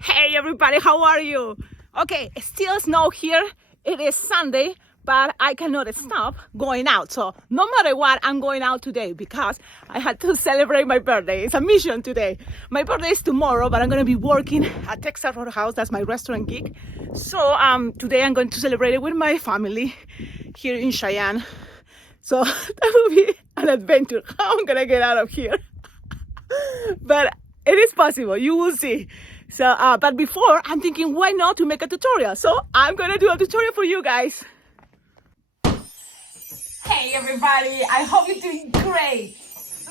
Hey everybody, how are you? Okay, still snow here. It is Sunday, but I cannot stop going out. So no matter what, I'm going out today because I had to celebrate my birthday. It's a mission today. My birthday is tomorrow, but I'm gonna be working at Texas Roadhouse. That's my restaurant gig. So today I'm going to celebrate it with my family here in Cheyenne. So that will be an adventure. How I'm gonna get out of here. But it is possible, you will see. So but before, I'm thinking, why not to make a tutorial? So I'm gonna do a tutorial for you guys. Hey everybody, I hope you're doing great,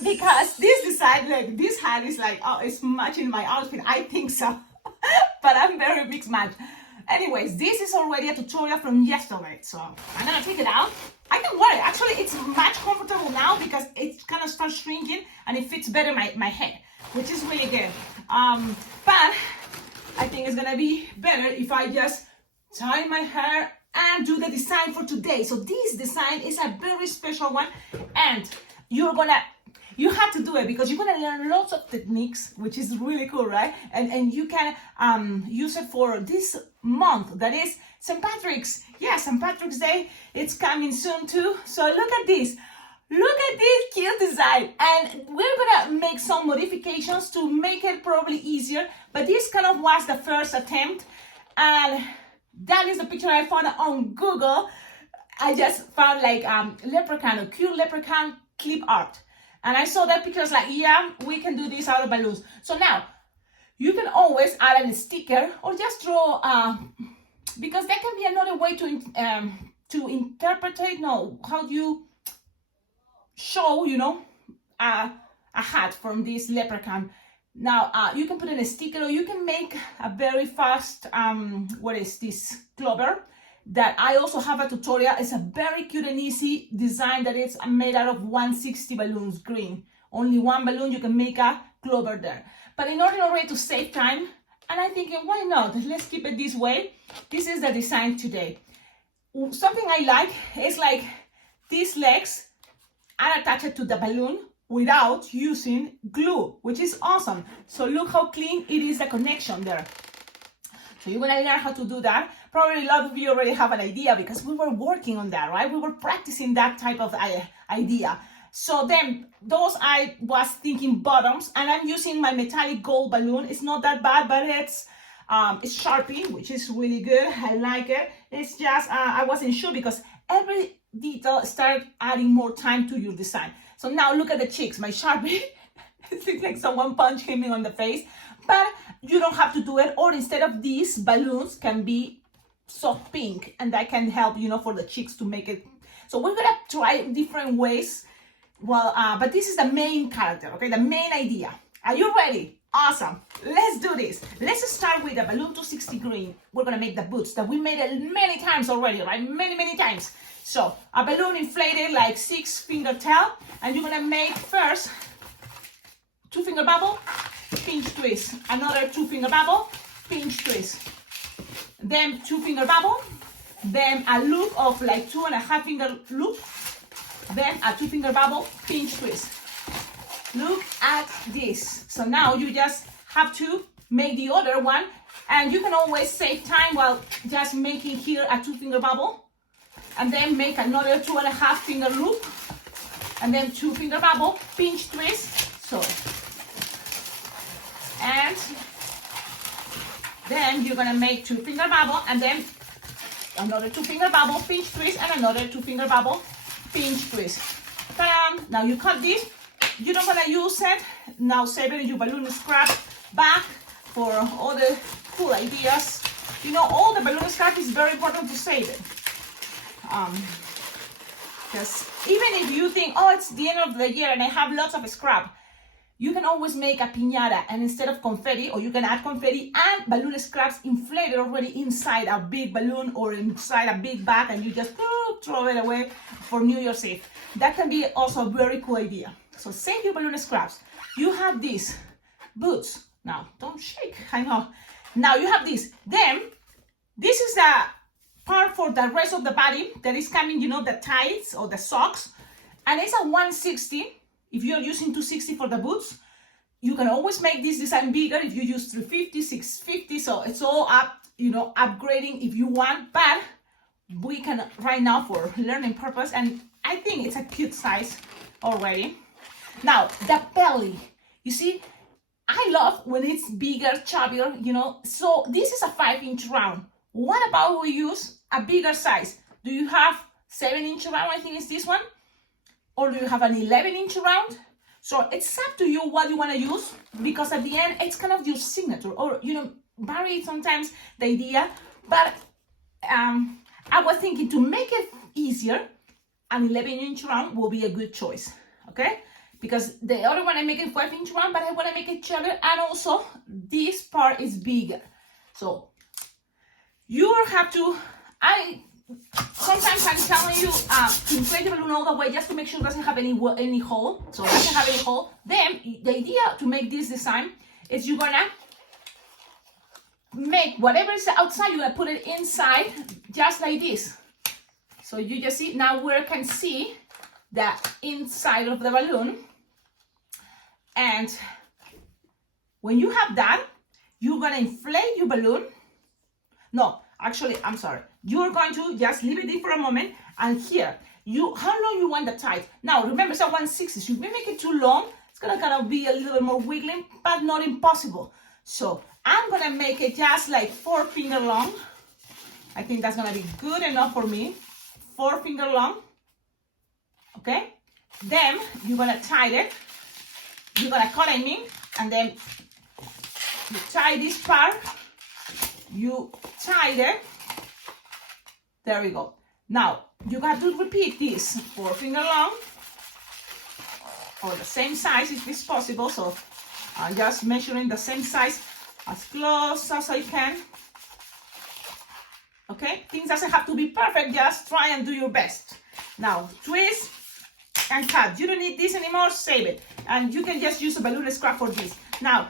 because this design, like this hat is like, oh, it's matching my outfit. I think so. But I'm very mixed match. Anyways, this is already a tutorial from yesterday, so I'm gonna take it out. I can wear it. Actually, it's much comfortable now because it kind of starts shrinking and it fits better my head, which is really good. But I think it's gonna be better if I just tie my hair and do the design for today. So this design is a very special one, and you have to do it because you're gonna learn lots of techniques, which is really cool, right? And you can use it for this month, that is St. Patrick's. Yeah, St. Patrick's Day, it's coming soon too. So look at this. Look at this cute design, and we're gonna make some modifications to make it probably easier, but this kind of was the first attempt, and that is the picture I found on Google. I just found like leprechaun, a cute leprechaun clip art, and I saw that picture. I was like, yeah, we can do this out of balloons. So now you can always add a sticker or just draw, because that can be another way to interpret, how you show, a hat from this leprechaun. Now you can put in a sticker, or you can make a very fast what is this, clover, that I also have a tutorial. It's a very cute and easy design that is made out of 160 balloons, green. Only one balloon, you can make a clover there. But in order already to save time, and I'm thinking, why not, let's keep it this way. This is the design today. Something I like is like these legs are attached to the balloon without using glue, which is awesome. So look how clean it is, the connection there. So you're gonna learn how to do that. Probably a lot of you already have an idea because we were working on that, right? We were practicing that type of idea. So then those, I was thinking bottoms, and I'm using my metallic gold balloon. It's not that bad, but it's Sharpie, which is really good. I like it. It's just, I wasn't sure because every detail start adding more time to your design. So now look at the cheeks. My Sharpie, it looks like someone punched him on the face, but you don't have to do it. Or instead of these balloons can be soft pink, and that can help, for the cheeks to make it. So we're gonna try different ways. Well, but this is the main character, okay? The main idea. Are you ready? Awesome. Let's do this. Let's start with the balloon 260 green. We're gonna make the boots that we made it many times already, right? Many times. So a balloon inflated like 6-finger tail, and you're gonna make first 2-finger bubble, pinch twist, another 2-finger bubble, pinch twist, then 2-finger bubble, then a loop of like 2.5-finger loop, then a 2-finger bubble, pinch twist. Look at this. So now you just have to make the other one, and you can always save time while just making here a 2-finger bubble, and then make another 2.5-finger loop, and then 2-finger bubble, pinch twist. So, and then you're gonna make 2-finger bubble, and then another 2-finger bubble, pinch twist, and another 2-finger bubble, pinch twist. Bam! Now you cut this. You don't wanna use it. Now save it in your balloon scrap bag for all the cool ideas. All the balloon scrap is very important to save it. Because even if you think, oh, it's the end of the year and I have lots of scrap, you can always make a piñata, and instead of confetti, or you can add confetti and balloon scraps inflated already inside a big balloon or inside a big bag, and you just throw it away for New Year's Eve. That can be also a very cool idea. So save your balloon scraps. You have these boots. Now, don't shake, I know. Now you have this. Then, this is the part for the rest of the body that is coming, the tights or the socks. And it's a 160. If you're using 260 for the boots, You can always make this design bigger if you use 350, 650, so it's all up, you know, upgrading if you want, but we can right now for learning purpose, and I think it's a cute size already. Now, the belly, you see, I love when it's bigger, chubbier, you know, so this is a 5-inch round. What about we use a bigger size? Do you have 7-inch round, I think it's this one? Or do you have an 11-inch round? So it's up to you what you want to use, because at the end, it's kind of your signature, or, you know, vary sometimes the idea, but I was thinking to make it easier, an 11-inch round will be a good choice, okay? Because the other one I make it 5-inch round, but I want to make it chubbier, and also this part is bigger. So you have to, sometimes I'm telling you to inflate the balloon all the way just to make sure it doesn't have any hole. So it doesn't have any hole. Then the idea to make this design is you're gonna make whatever is outside, you're gonna put it inside just like this. So you just see, now we can see the inside of the balloon. And when you have that, you're gonna inflate your balloon. No, actually, I'm sorry. You're going to just leave it in for a moment, and here, how long you want the tight? Now, remember, it's a 160, so if you make it too long, it's gonna kind of be a little bit more wiggling, but not impossible. So I'm gonna make it just like 4-finger long. I think that's gonna be good enough for me. 4-finger long, okay? Then you're gonna tie it. You're gonna cut, I mean, and then you tie this part. You tie it. There we go. Now you got to repeat this 4-finger long, or the same size if it's possible. So I'm just measuring the same size as close as I can. Okay, things doesn't have to be perfect, just try and do your best. Now twist and cut. You don't need this anymore, save it. And you can just use a balloon scrap for this. Now,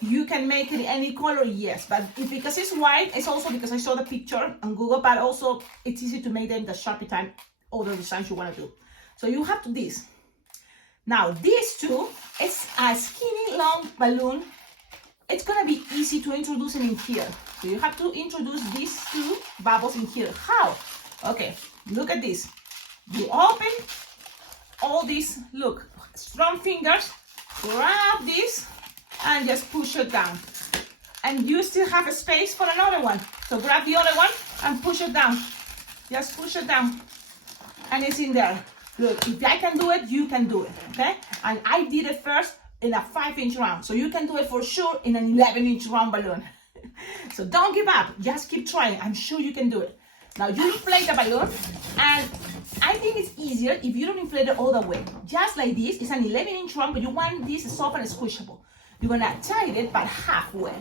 you can make it any color, yes, but because it's white, it's also because I saw the picture on Google, but also it's easy to make them the Sharpie time, all the designs you want to do. So you have to this. Now these two, it's a skinny long balloon. It's gonna be easy to introduce it in here. So you have to introduce these two bubbles in here. How? Okay, look at this. You open all these, look, strong fingers, grab this, and just push it down. And you still have a space for another one. So grab the other one and push it down. Just push it down. And it's in there. Look, if I can do it, you can do it, okay? And I did it first in a 5-inch round. So you can do it for sure in an 11-inch round balloon. So don't give up, just keep trying. I'm sure you can do it. Now you inflate the balloon, and I think it's easier if you don't inflate it all the way. Just like this, it's an 11-inch round, but you want this soft and squishable. You're gonna tie it, but halfway.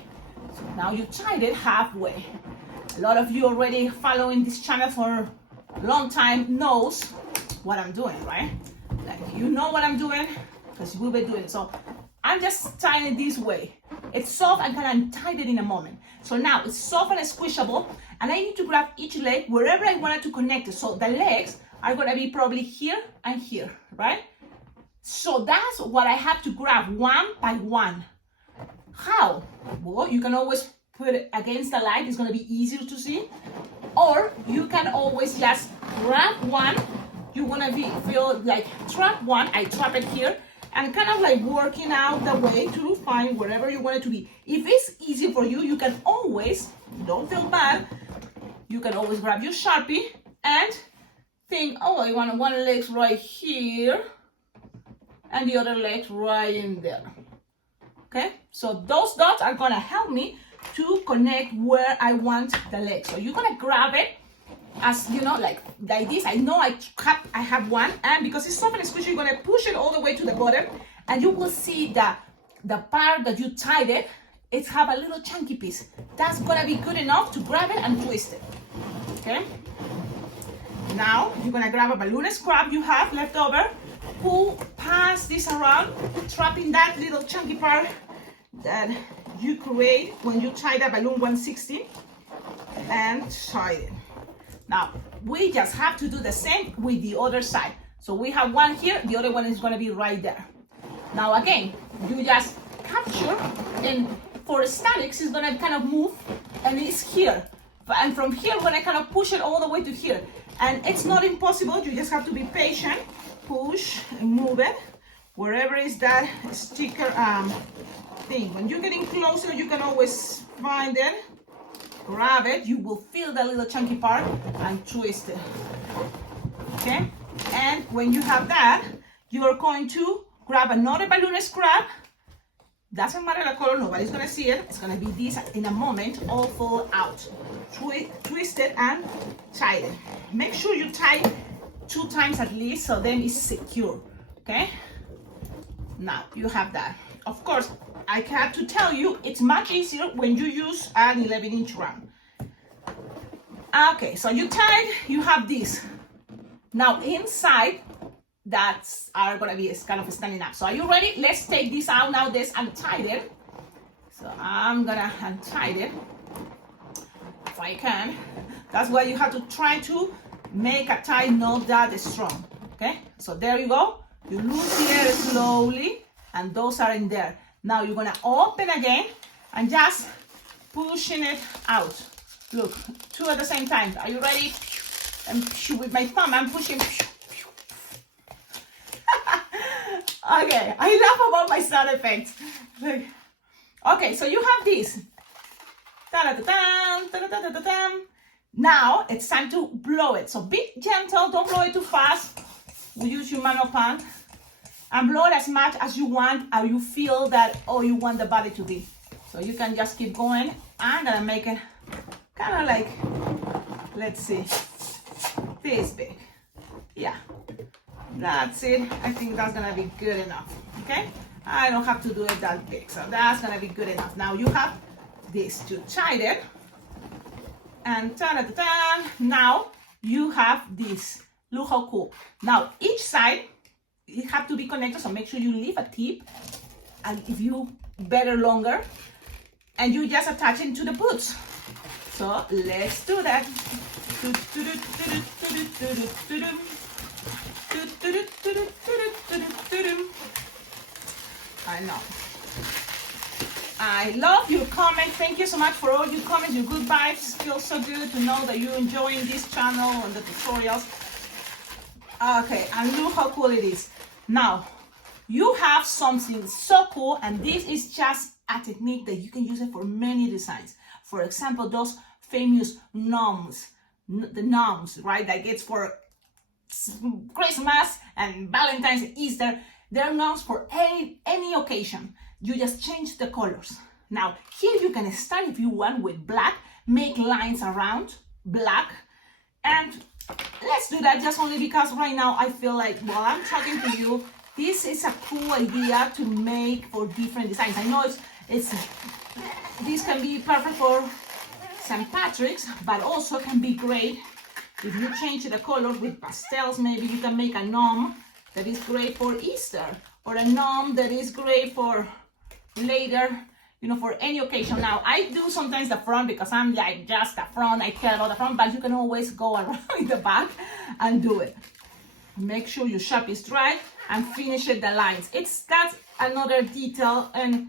So now you tied it halfway. A lot of you already following this channel for a long time knows what I'm doing, right? Like, you know what I'm doing, because we've been doing it. So I'm just tying it this way. It's soft and can untie it in a moment. So now it's soft and squishable, and I need to grab each leg wherever I want it to connect it. So the legs are gonna be probably here and here, right? So that's what I have to grab one by one. How? Well, you can always put it against the light, it's gonna be easier to see. Or you can always just grab one. You wanna feel like trap one, I trap it here, and kind of like working out the way to find wherever you want it to be. If it's easy for you, you can always, don't feel bad, you can always grab your Sharpie and think, oh, I want one leg right here and the other leg right in there. Okay, so those dots are gonna help me to connect where I want the leg. So you're gonna grab it as you know, like this. I know I have one, and because it's soft and squishy, you're gonna push it all the way to the bottom, and you will see that the part that you tied it, it's have a little chunky piece. That's gonna be good enough to grab it and twist it. Okay. Now you're gonna grab a balloon scrap you have left over, pass this around, trapping that little chunky part that you create when you tie the balloon 160, and tie it. Now we just have to do the same with the other side. So we have one here, the other one is going to be right there. Now again, you just capture, and for statics, it's gonna kind of move, and it's here. And from here, we're gonna kind of push it all the way to here. And it's not impossible, you just have to be patient. Push and move it. Wherever is that sticker thing. When you're getting closer, you can always find it. Grab it, you will feel that little chunky part and twist it. Okay? And when you have that, you are going to grab another balloon scrap. Doesn't matter the color, nobody's gonna see it. It's gonna be this in a moment, all fall out. Twist it and tie it. Make sure you tie 2 times at least, so then it's secure. Okay? Now you have that. Of course, I have to tell you, it's much easier when you use an 11-inch round. Okay, so you tied, you have this. Now inside, that's are gonna be kind of standing up. So are you ready? Let's take this out now. This untie it. So I'm gonna untie it if I can. That's why you have to try to make a tie not that strong. Okay, so there you go. You lose the air slowly, and those are in there. Now you're gonna open again and just pushing it out. Look, 2 at the same time. Are you ready? And with my thumb, I'm pushing. Okay, I laugh about my sound effects. Okay, so you have this. Now it's time to blow it. So be gentle, don't blow it too fast. We use your manual pan. And blow it as much as you want, or you feel that, oh, you want the body to be. So you can just keep going. I'm gonna make it kind of like, let's see, this big. Yeah, that's it. I think that's gonna be good enough, okay? I don't have to do it that big, so that's gonna be good enough. Now you have this to tie it. And now you have this. Look how cool. Now each side, it have to be connected, so make sure you leave a tip, and if you better longer, and you just attach it to the boots. So let's do that. I know. I love your comments. Thank you so much for all your comments, your good vibes. It feels so good to know that you're enjoying this channel and the tutorials. Okay, and look how cool it is. Now, you have something so cool, and this is just a technique that you can use it for many designs. For example, those famous gnomes, the gnomes, right? That gets for Christmas and Valentine's and Easter. They're gnomes for any occasion. You just change the colors. Now, here you can start if you want with black, make lines around black, and let's do that just only because right now I feel like while I'm talking to you, this is a cool idea to make for different designs. I know this can be perfect for St. Patrick's, but also can be great if you change the color with pastels. Maybe you can make a gnome that is great for Easter, or a gnome that is great for later, you know, for any occasion. Now, I do sometimes the front because I'm like just the front, I care about the front, but you can always go around in the back and do it. Make sure your sharp is dry and finish it the lines. That's another detail. And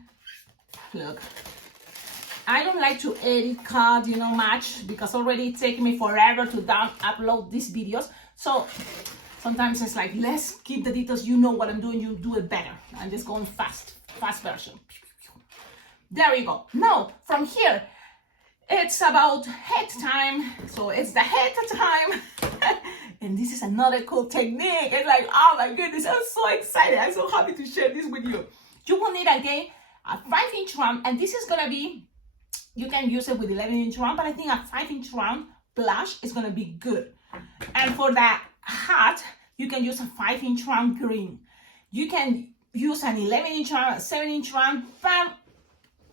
look, I don't like to edit cut, you know, much, because already it takes me forever to upload these videos. So sometimes it's like, let's keep the details. You know what I'm doing, you do it better. I'm just going fast version. There you go. Now, from here, it's about head time. So it's the head time. And this is another cool technique. It's like, oh my goodness, I'm so excited. I'm so happy to share this with you. You will need, again, a 5-inch round. And this is going to be, you can use it with 11-inch round, but I think a 5-inch round blush is going to be good. And for the hat, you can use a 5-inch round green. You can use an 11-inch round, a 7-inch round, but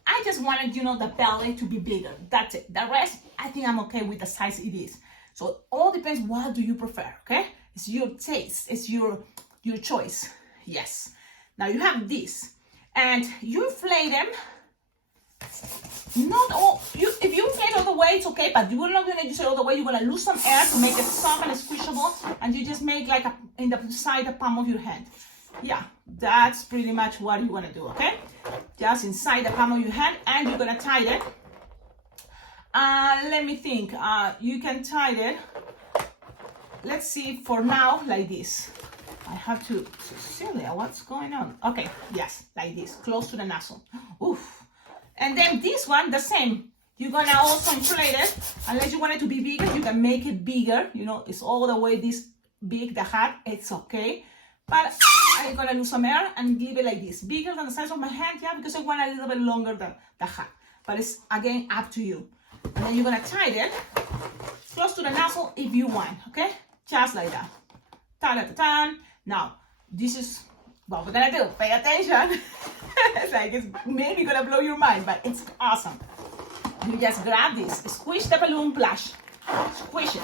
I just wanted, you know, the belly to be bigger. That's it. The rest, I think I'm okay with the size it is. So all depends, what do you prefer, okay? It's your taste, it's your choice. Yes. Now you have this, and you inflate them. Not all, if you inflate all the way, it's okay, but you're not gonna use it all the way. You're gonna lose some air to make it soft and squishable, and you just make like in the palm of your hand. Yeah, that's pretty much what you wanna do, okay? just inside the palm of your hand, and you're gonna tie it. Let me think. You can tie it. Let's see, for now, like this. I have to, Cecilia, what's going on? Okay, yes, like this, close to the nozzle. Oof. And then this one, the same. You're gonna also inflate it. Unless you want it to be bigger, you can make it bigger. You know, it's all the way this big, the hat, it's okay. But I'm gonna lose some air and leave it like this. Bigger than the size of my hand, yeah, because I want a little bit longer than the hat. But it's, again, up to you. And then you're gonna tie it close to the nozzle if you want, okay? Just like that. Ta-da-ta-ta. Now, this is what we're gonna do. Pay attention. It's like it's maybe gonna blow your mind, but it's awesome. You just grab this, squish the balloon plush, squish it.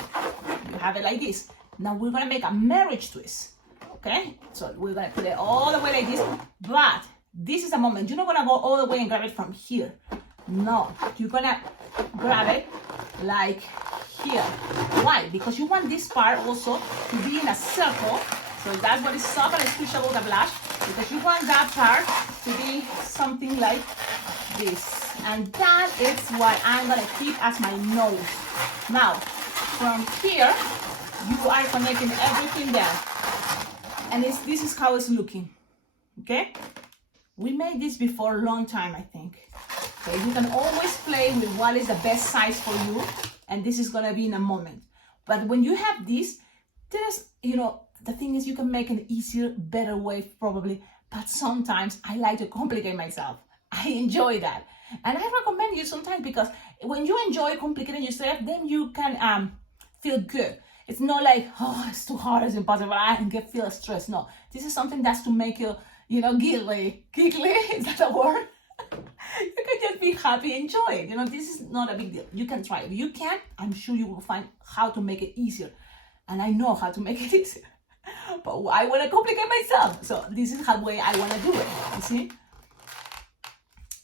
You have it like this. Now we're gonna make a marriage twist, okay? So we're gonna put it all the way like this, but this is a moment. You're not gonna go all the way and grab it from here. No, you're gonna grab it like here. Why? Because you want this part also to be in a circle. So that's what is soft and squishable, the blush, because you want that part to be something like this. And that is what I'm gonna keep as my nose. Now, from here, you are connecting everything there. And this is how it's looking, okay? We made this before a long time, I think. So you can always play with what is the best size for you, and this is gonna be in a moment. But when you have this, there's, you know, the thing is you can make an easier, better way probably, but sometimes I like to complicate myself. I enjoy that. And I recommend you sometimes, because when you enjoy complicating yourself, then you can feel good. It's not like, oh, it's too hard, it's impossible, I can feel stressed. No, this is something that's to make you, you know, giggly. Giggly, is that a word? You can just be happy, enjoy it. You know, this is not a big deal. You can try it. If you can, I'm sure you will find how to make it easier. And I know how to make it easier. But I want to complicate myself. So this is the way I want to do it, you see?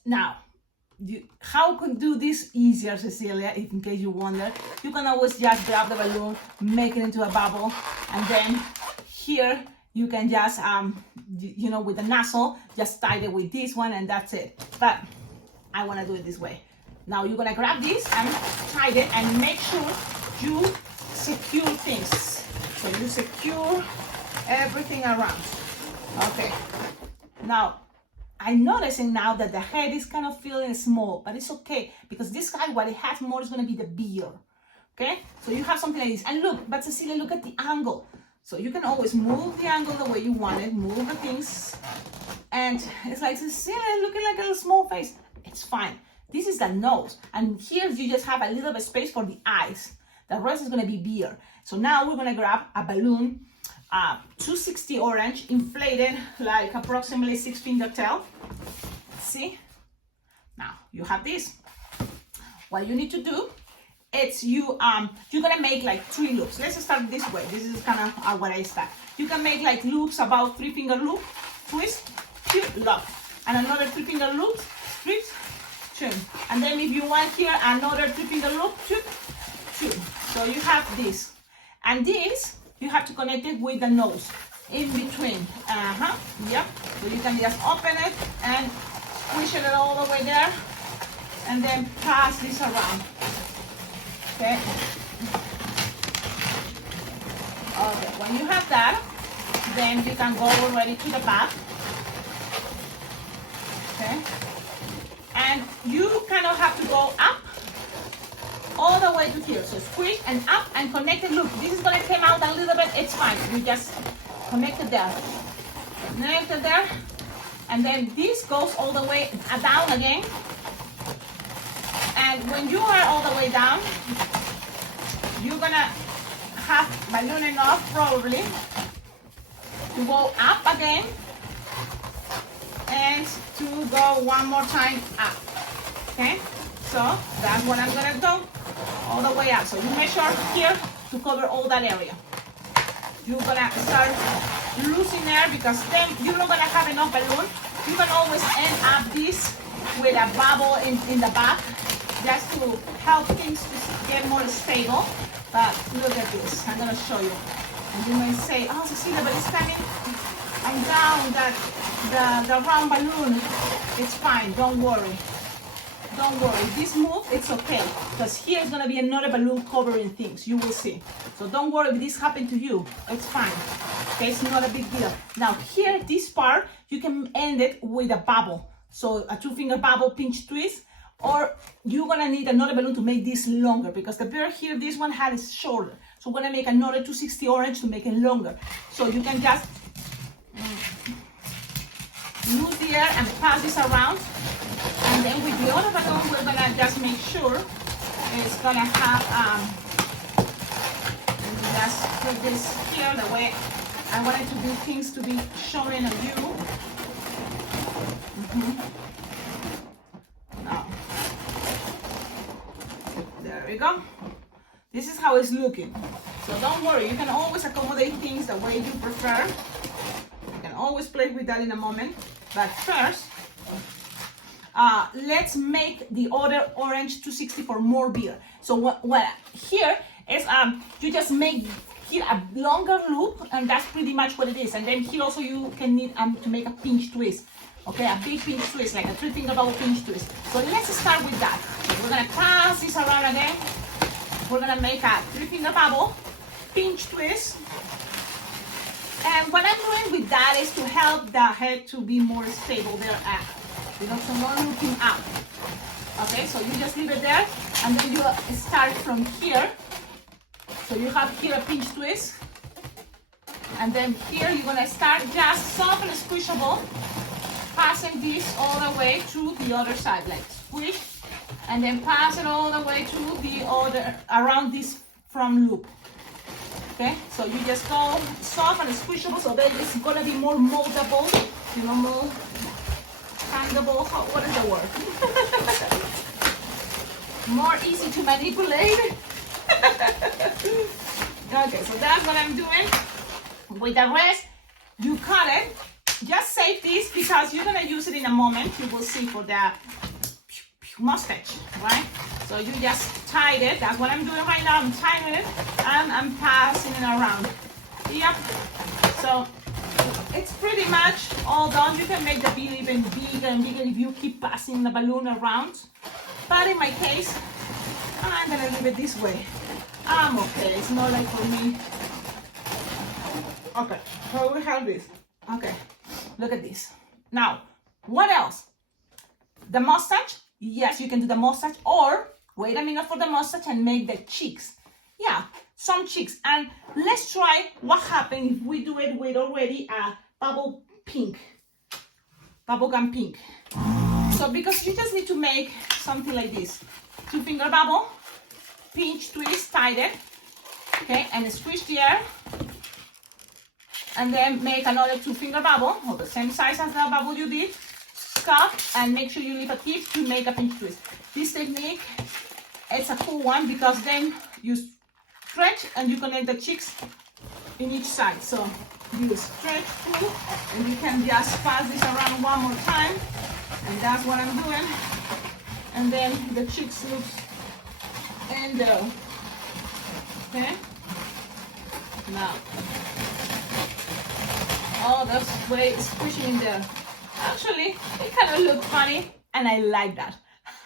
Now, how can do this easier, Cecilia, if in case you wonder? You can always just grab the balloon, make it into a bubble, and then here you can just, you know, with the nozzle, just tie it with this one, and that's it. But I want to do it this way. Now you're going to grab this and tie it, and make sure you secure things. So you secure everything around. Okay. Now, I'm noticing now that the head is kind of feeling small, but it's okay, because this guy, what it has more is going to be the beard. Okay? So you have something like this. And look, but Cecilia, look at the angle. So you can always move the angle the way you want it, move the things. And it's like, Cecilia, looking like a little small face. It's fine. This is the nose. And here you just have a little bit of space for the eyes. The rest is going to be beard. So now we're going to grab a balloon, 260 orange, inflated like approximately 6-finger tail. See? Now you have this. What you need to do, it's you're gonna make like 3 loops. Let's start this way. This is kind of what I start. You can make like loops, about 3-finger loop, twist, shoot, lock, and another 3-finger loop, twist, shoot. And then if you want here another 3-finger loop, shoot, shoot. So you have this, and this you have to connect it with the nose in between. Yep. So you can just open it and squish it all the way there, and then pass this around. Okay. Okay. When you have that, then you can go already to the back. Okay. And you kind of have to go up all the way to here. So squish and up and connect it. Look, this is gonna come out a little bit. It's fine. You just connect it there. Connect it there. And then this goes all the way down again. And when you are all the way down, you're gonna have balloon enough probably to go up again and to go one more time up. Okay? So that's what I'm gonna do, all the way up. So you measure here to cover all that area. You're gonna start losing air, because then you're not gonna have enough balloon. You can always end up this with a bubble in the back, just to help things to get more stable. But look at this, I'm gonna show you. And you may say, oh, Cecilia, but it's coming and down the round balloon. It's fine, don't worry. Don't worry, this move, it's okay. Because here is gonna be another balloon covering things, you will see. So don't worry if this happened to you, it's fine. Okay, it's not a big deal. Now here, this part, you can end it with a bubble. So a 2-finger bubble, pinch twist, or you're gonna need another balloon to make this longer because the bird here, this one had is shorter. So we're gonna make another 260 orange to make it longer. So you can just lose the air and pass this around. And then with the other balloon, we're gonna just make sure it's gonna have, just put this here the way I wanted to do things to be showing on you. Now, there we go. This is how it's looking. So don't worry, you can always accommodate things the way you prefer. You can always play with that in a moment. But first, let's make the other orange 260 for more beer. So what here is you just make here a longer loop, and that's pretty much what it is. And then here also you can need to make a pinch twist. Okay, a big pinch twist, like a 3-finger bubble pinch twist. So let's start with that. So we're gonna pass this around again. We're gonna make a 3-finger bubble pinch twist. And what I'm doing with that is to help the head to be more stable there, so not looking up. Okay, so you just leave it there, and then you start from here. So you have here a pinch twist, and then here you're gonna start just soft and squishable, passing this all the way to the other side, like squish, and then pass it all the way to the other, around this front loop. Okay, so you just go soft and squishable, so then it's gonna be more moldable, more handable, what is the word? More easy to manipulate. Okay, so that's what I'm doing. With the rest, you cut it. Just save this because you're gonna use it in a moment. You will see for the mustache, right? So you just tied it. That's what I'm doing right now. I'm tying it and I'm passing it around. Yep. So it's pretty much all done. You can make the bead even bigger and bigger if you keep passing the balloon around. But in my case, I'm gonna leave it this way. I'm okay. It's not like for me. Okay, so we have this. Okay, look at this. Now, what else? The mustache. Yes, you can do the mustache, or wait a minute for the mustache and make the cheeks. Yeah, some cheeks. And let's try what happens if we do it with already a bubble pink, bubblegum pink. So because you just need to make something like this. 2-finger bubble, pinch, twist, tie it, okay, and squish the air. And then make another 2-finger bubble of the same size as the bubble you did. Stop and make sure you leave a tip to make a pinch twist. This technique, it's a cool one because then you stretch and you connect the cheeks in each side. So you stretch through and you can just pass this around one more time. And that's what I'm doing. And then the cheeks looks in there. Okay? Now. Oh, that's way squishing in there. Actually, it kind of looks funny, and I like that.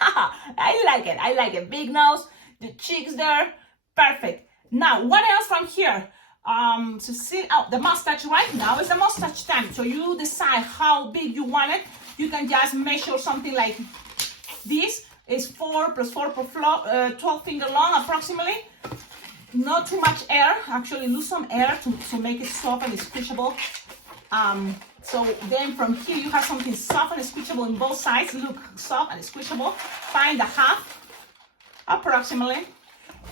I like it. Big nose, the cheeks there, perfect. Now, what else from here? The mustache, right? Now is the mustache time. So you decide how big you want it. You can just measure something like this. Is 4 plus 4 per 12 finger long, approximately. Not too much air. Actually, lose some air to make it soft and squishable. So then from here you have something soft and squishable in both sides. Look, soft and squishable. Find the half, approximately,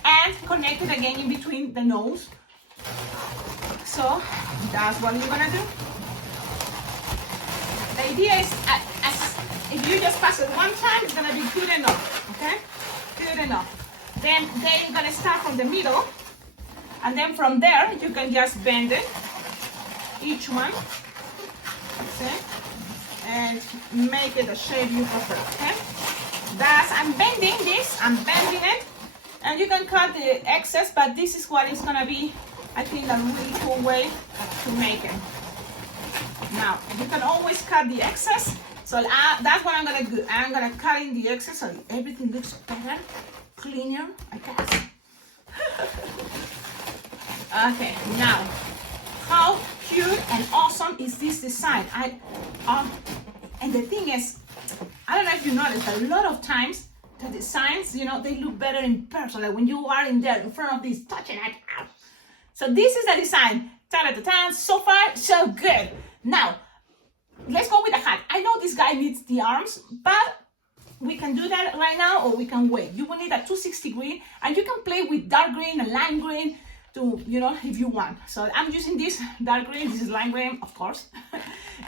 and connect it again in between the nose. So that's what you're gonna do. The idea is, if you just pass it one time, it's gonna be good enough, okay? Good enough. Then you're gonna start from the middle, and then from there you can just bend it, each one. Okay, and make it the shape you prefer, okay? I'm bending it, and you can cut the excess, but this is what is gonna be, I think, a really cool way to make it. Now, you can always cut the excess. So that's what I'm gonna do. I'm gonna cut in the excess so everything looks better, cleaner, I guess. Okay, now, how cute and awesome is this design? And the thing is, I don't know if you noticed, but a lot of times the designs, you know, they look better in person. Like when you are in there in front of this, touching it. So this is the design. Ta-da-ta-ta. So far, so good. Now, let's go with the hat. I know this guy needs the arms, but we can do that right now or we can wait. You will need a 260 green, and you can play with dark green and lime green to, you know, if you want. So I'm using this dark green, this is lime green, of course.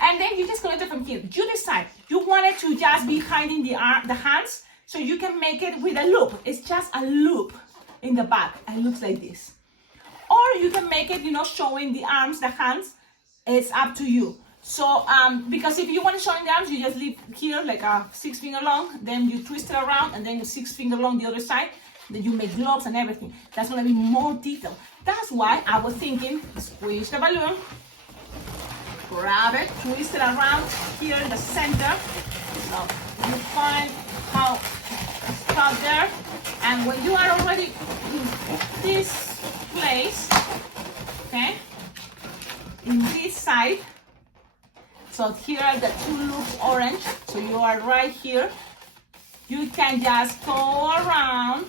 And then you just collect it from here. You decide, you want it to just be hiding the hands, so you can make it with a loop. It's just a loop in the back, and it looks like this. Or you can make it, you know, showing the arms, the hands. It's up to you. So, because if you want to show in the arms, you just leave here like a 6 finger long, then you twist it around, and then 6 finger long the other side. Then you make gloves and everything. That's gonna be more detail. That's why I was thinking, squeeze the balloon, grab it, twist it around here in the center. So you find how it's cut there, and when you are already in this place, okay, in this side, so here are the two loops orange, so you are right here, you can just go around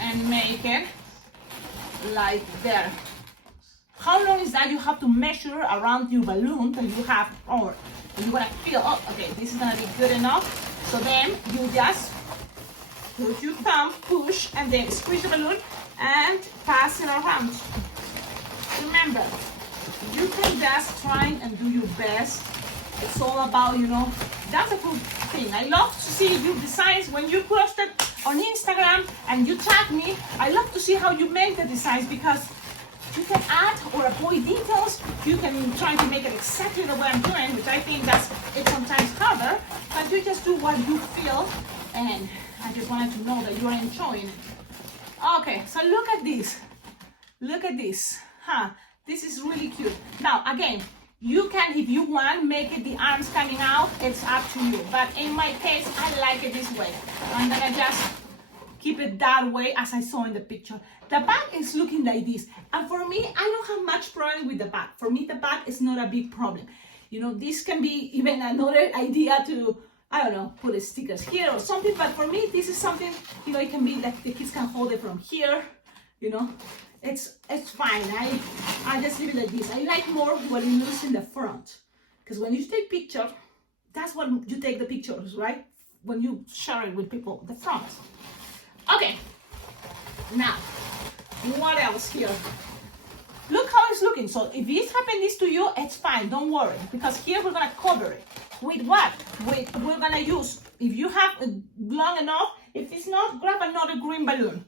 and make it like there. How long is that? You have to measure around your balloon that you have, or you want to feel, oh, okay, this is gonna be good enough. So then you just put your thumb, push, and then squeeze the balloon and pass it around. Remember, you can just try and do your best. It's all about, you know, that's a good thing. I love to see your designs when you post it on Instagram and you tag me. I love to see how you make the designs, because you can add or avoid details. You can try to make it exactly the way I'm doing, which I think that's it sometimes harder, but you just do what you feel, and I just wanted to know that you're enjoying it. Okay, so look at this. Look at this. This is really cute. Now, again, you can, if you want, make it the arms coming out. It's up to you. But in my case, I like it this way. I'm gonna just keep it that way as I saw in the picture. The back is looking like this. And for me, I don't have much problem with the back. For me, the back is not a big problem. You know, this can be even another idea to, I don't know, put stickers here or something. But for me, this is something, you know, it can be like the kids can hold it from here, you know. It's fine. I just leave it like this. I like more when you lose in the front, because when you take picture, that's when you take the pictures, right? When you share it with people, the front. Okay. Now, what else here? Look how it's looking. So if this happens to you, it's fine. Don't worry, because here we're gonna cover it with what? We're gonna use. If you have long enough. If it's not, grab another green balloon.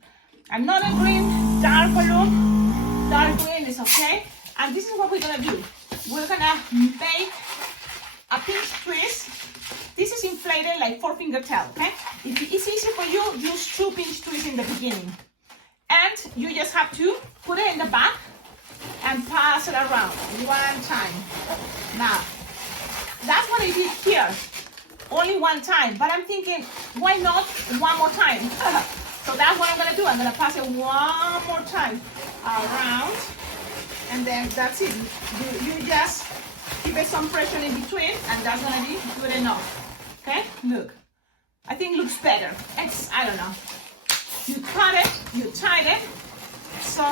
Another green, dark balloon, dark green is okay. And this is what we're gonna do. We're gonna make a pinch twist. This is inflated like 4-finger tail, okay? If it's easy for you, use 2 pinch twists in the beginning. And you just have to put it in the back and pass it around one time. Now, that's what I did here. Only one time, but I'm thinking, why not one more time? So that's what I'm gonna do. I'm gonna pass it one more time around, and then that's it. You just give it some pressure in between, and that's gonna be good enough. Okay, look. I think it looks better. It's, I don't know. You cut it, you tied it. So,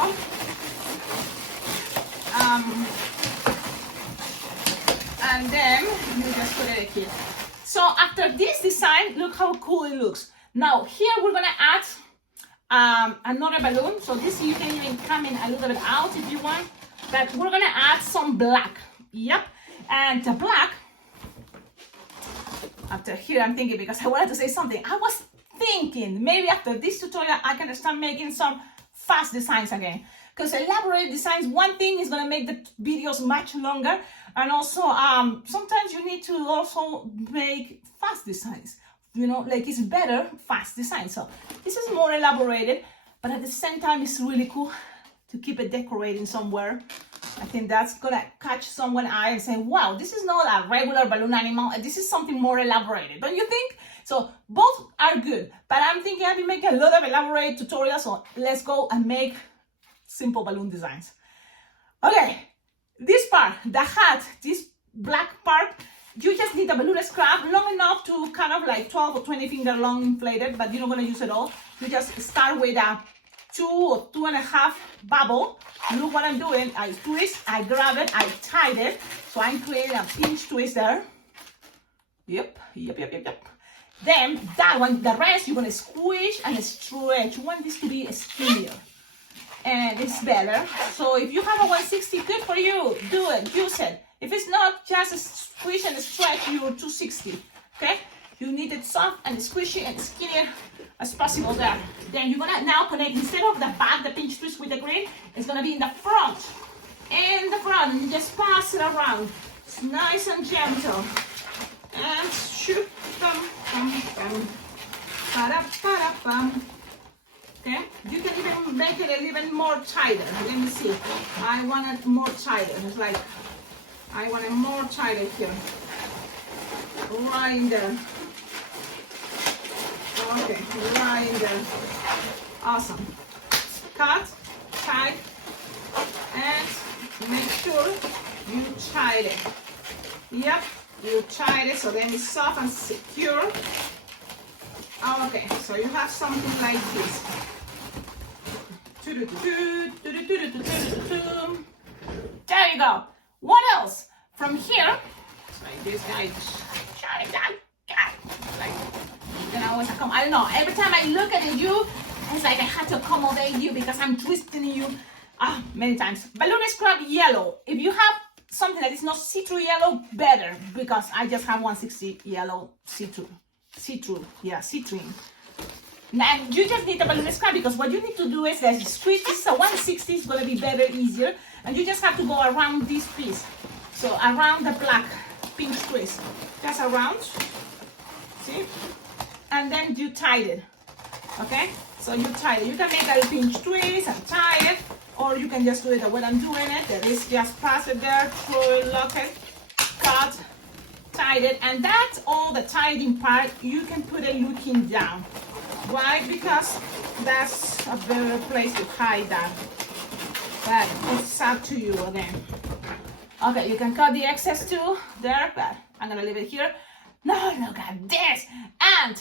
and then you just put it here. So after this design, look how cool it looks. Now here we're gonna add another balloon. So this you can even come in a little bit out if you want, but we're gonna add some black. Yep, and the black. After here, I'm thinking, because I wanted to say something. I was thinking maybe after this tutorial I can start making some fast designs again. Because elaborate designs, one thing is gonna make the videos much longer, and also sometimes you need to also make fast designs. You know, like it's better fast design. So this is more elaborated, but at the same time it's really cool to keep it decorating somewhere. I think that's gonna catch someone's eye and say, wow, this is not a regular balloon animal. This is something more elaborated, don't you think? So both are good, but I'm thinking I will make a lot of elaborate tutorials, so let's go and make simple balloon designs. Okay, this part, the hat, this black part, you just need a balloon scrap long enough to kind of like 12 or 20 finger long inflated, but you're not gonna use it all. You just start with a 2 or 2.5 bubble. Look what I'm doing. I twist, I grab it, I tied it. So I'm creating a pinch twist there. Yep. Then that one, the rest, you're gonna squish and stretch. You want this to be skinnier. And it's better. So if you have a 160, good for you. Do it, use it. If it's not, just squish and stretch your 260. Okay? You need it soft and squishy and skinnier as possible there. Then you're gonna now connect, instead of the back, the pinch twist with the green, it's gonna be in the front. In the front, and you just pass it around. It's nice and gentle. And shoot, bum. Okay, you can even make it a little more tighter. Let me see. I want it more tighter. It's like, I want it more tighter here. Right in there. Okay, right in there. Awesome. Cut, tie, and make sure you tie it. Yep, you tie it so then it's soft and secure. Okay, so you have something like this. There you go. What else? From here, like this guy, shut it down. Like, then I always come. I don't know. Every time I look at you, it's like I had to accommodate you because I'm twisting you many times. Balloon scrap yellow. If you have something that is not see-through yellow, better, because I just have 160 yellow see-through. See-through, yeah, see-through. And you just need a balloon scrap because what you need to do is that squeeze. This is a 160, it's gonna be better, easier, and you just have to go around this piece. So around the black pinch twist, just around, see, and then you tie it. Okay, so you tie it. You can make a pinch twist and tie it, or you can just do it the way I'm doing it. That is, just pass it there, throw it, lock it, cut. Tied it, and that's all the tidying part. You can put it looking down. Why? Because that's a better place to hide that. But it's up to you again. Okay, you can cut the excess too there, but I'm gonna leave it here. Now look at this. And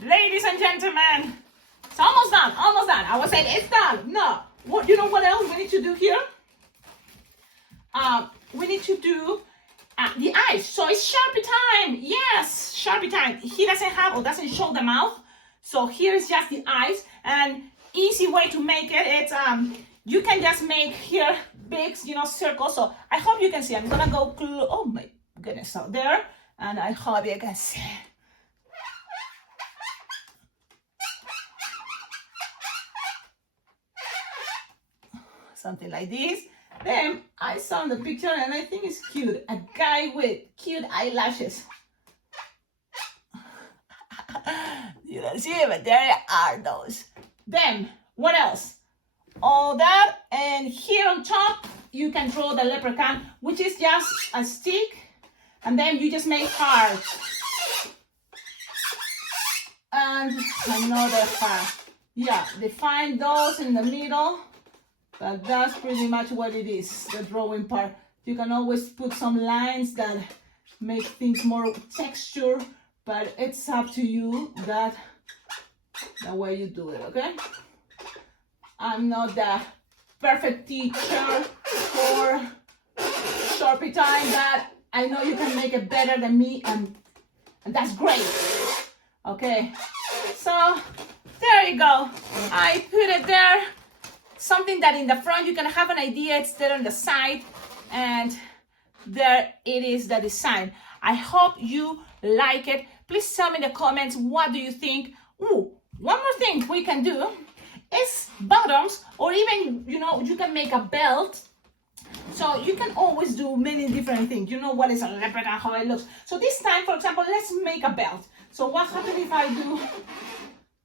ladies and gentlemen, it's almost done, almost done. I was saying it's done. No, what, you know what else we need to do here? We need to do the eyes. So it's Sharpie time. Yes, Sharpie time. He doesn't have or doesn't show the mouth. So here is just the eyes, and easy way to make it. It's you can just make here big, circles. So I hope you can see. I'm gonna go oh my goodness, so there, and I hope you can see. Something like this. Then I saw the picture and I think it's cute. A guy with cute eyelashes. You don't see it, but there are those. Then, what else? All that, and here on top, you can draw the leprechaun, which is just a stick, and then you just make hearts. And another heart. Yeah, define those in the middle. But that's pretty much what it is, the drawing part. You can always put some lines that make things more texture, but it's up to you that the way you do it, okay? I'm not the perfect teacher for Sharpie time, but I know you can make it better than me, and that's great, okay? So, there you go. I put it there. Something that in the front you can have an idea, it's there on the side, and there it is, the design. I hope you like it. Please tell me in the comments, what do you think? Ooh, one more thing we can do is bottoms, or even, you can make a belt. So you can always do many different things. You know what is a leprechaun, how it looks. So this time, for example, let's make a belt. So what happens if I do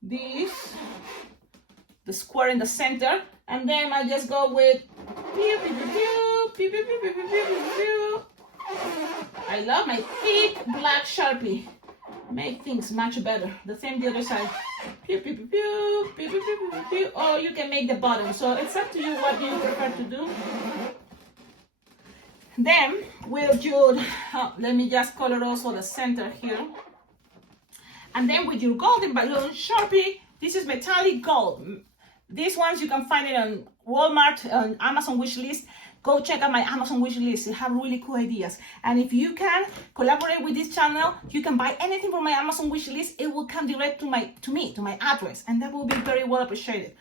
this, the square in the center, and then I just go with Pew, pew, pew, pew, pew, pew, pew, pew. I love my thick black Sharpie. Make things much better. The same the other side. Pew, pew, pew, pew, pew, pew, pew, pew, pew. Or you can make the bottom. So it's up to you what you prefer to do. Then we'll do, let me just color also the center here. And then with your golden balloon Sharpie, this is metallic gold. These ones you can find it on Walmart, on Amazon wishlist. Go check out my Amazon wishlist. They have really cool ideas. And if you can collaborate with this channel, you can buy anything from my Amazon wishlist. It will come direct to my address, and that will be very well appreciated.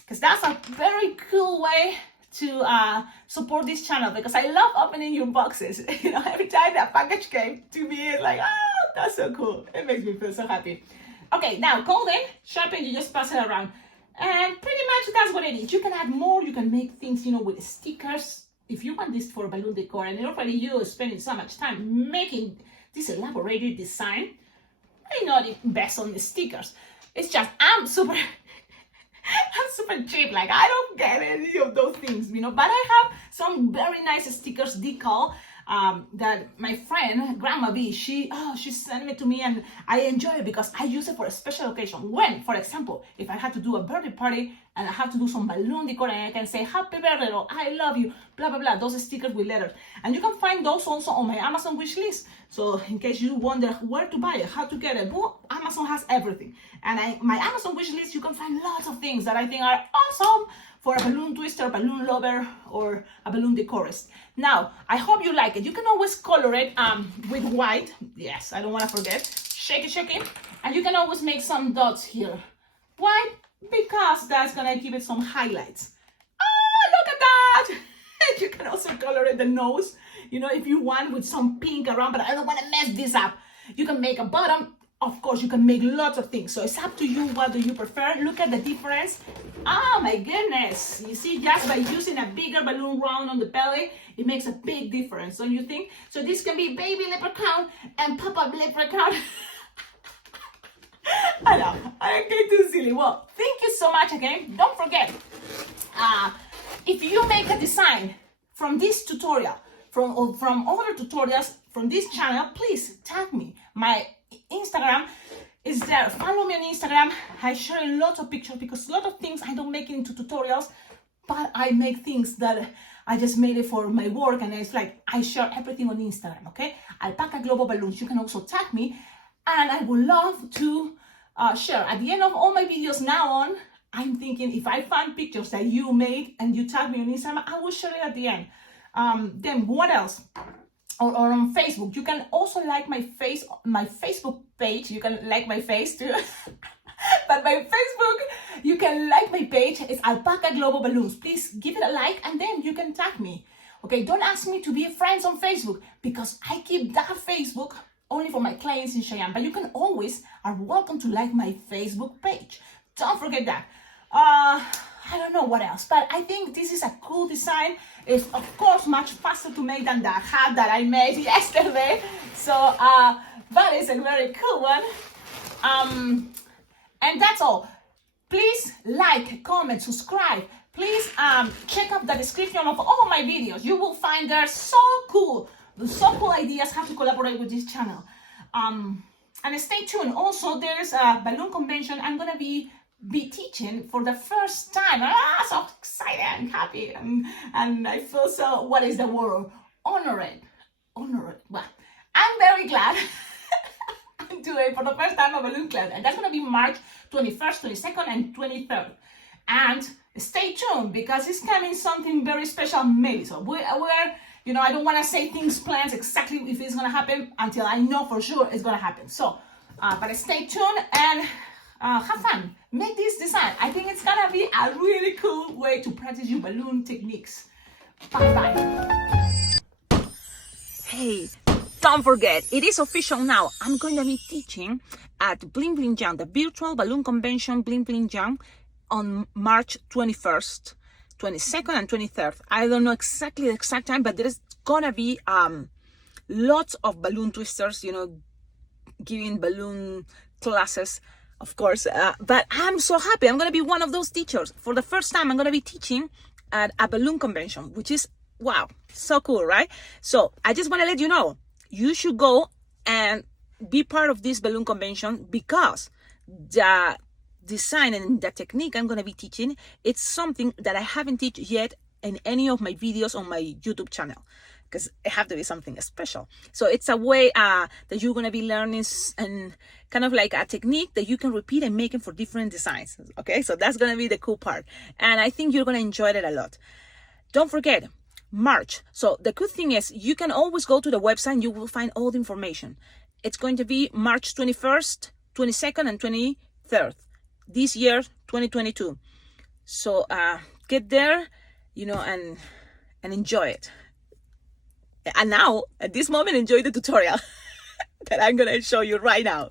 Because that's a very cool way to support this channel. Because I love opening your boxes. You know, every time that package came to me, it's like, oh, that's so cool. It makes me feel so happy. Okay, now golden Sharpie, you just pass it around. And pretty much that's what it is. You can add more, you can make things, you know, with stickers. If you want this for balloon decor, and already you spending so much time making this elaborated design, I not invest on the stickers. It's just, I'm super cheap. Like, I don't get any of those things, you know, but I have some very nice stickers decal that my friend Grandma B, she sent it to me, and I enjoy it because I use it for a special occasion. When, for example, if I had to do a birthday party and I have to do some balloon decor, and I can say happy birthday or I love you, blah blah blah, those stickers with letters. And you can find those also on my Amazon wish list. So in case you wonder where to buy it, how to get it, well, Amazon has everything. And my Amazon wish list, you can find lots of things that I think are awesome for a balloon twister, balloon lover, or a balloon decorist. Now, I hope you like it. You can always color it with white. Yes, I don't want to forget. Shake it. And you can always make some dots here. Why? Because that's going to give it some highlights. Oh, look at that! You can also color it the nose, you know, if you want, with some pink around, but I don't want to mess this up. You can make a bottom. Of course, you can make lots of things. So it's up to you. What do you prefer? Look at the difference. Oh my goodness. You see, just by using a bigger balloon round on the belly, it makes a big difference, don't you think? So this can be baby leprechaun and pop-up leprechaun. I know, I'm getting too silly. Well, thank you so much again. Don't forget, if you make a design from this tutorial, from other tutorials from this channel, please tag me. My Instagram is there. Follow me on Instagram. I share a lot of pictures because a lot of things I don't make into tutorials, but I make things that I just made it for my work, and it's like I share everything on Instagram, okay? Alpacaglobo Balloons. You can also tag me, and I would love to share. At the end of all my videos now on, I'm thinking if I find pictures that you made and you tag me on Instagram, I will share it at the end. Then what else? Or on Facebook, you can also like my Facebook page. You can like my face too. But my Facebook, you can like my page. It's Alpacaglobo Balloons. Please give it a like, and then you can tag me. Okay, don't ask me to be friends on Facebook because I keep that Facebook only for my clients in Cheyenne. But you can always are welcome to like my Facebook page. Don't forget that. I don't know what else, but I think this is a cool design. It's of course much faster to make than the hat that I made yesterday. So that is a very cool one. And that's all. Please like, comment, subscribe. Please check out the description of all my videos. You will find they're so cool ideas how to collaborate with this channel. And stay tuned. Also, there's a balloon convention I'm gonna be teaching for the first time. So excited and happy, and I feel so, what is the word? Honored. Well, I'm very glad I'm doing for the first time a balloon club, and that's gonna be March 21st, 22nd, and 23rd. And stay tuned because it's coming something very special, maybe. So we're you know, I don't want to say things, plans exactly if it's gonna happen until I know for sure it's gonna happen. So, but stay tuned and have fun. Make this design. I think it's gonna be a really cool way to practice your balloon techniques. Bye bye. Hey, don't forget, it is official now. I'm going to be teaching at Bling Bling Young, the virtual balloon convention Bling Bling Young, on March 21st, 22nd, and 23rd. I don't know exactly the exact time, but there's gonna be lots of balloon twisters, you know, giving balloon classes, of course. But I'm so happy. I'm gonna be one of those teachers. For the first time, I'm gonna be teaching at a balloon convention, which is Wow, so cool, right? So I just want to let you know, you should go and be part of this balloon convention, because the design and the technique I'm going to be teaching, it's something that I haven't taught yet in any of my videos on my YouTube channel, because it have to be something special. So it's a way that you're going to be learning, and kind of like a technique that you can repeat and make it for different designs. Okay, so that's going to be the cool part, and I think you're going to enjoy it a lot. Don't forget, March. So the good thing is you can always go to the website and you will find all the information. It's going to be March 21st, 22nd, and 23rd this year, 2022. So get there, and enjoy it. And now, at this moment, enjoy the tutorial that I'm going to show you right now.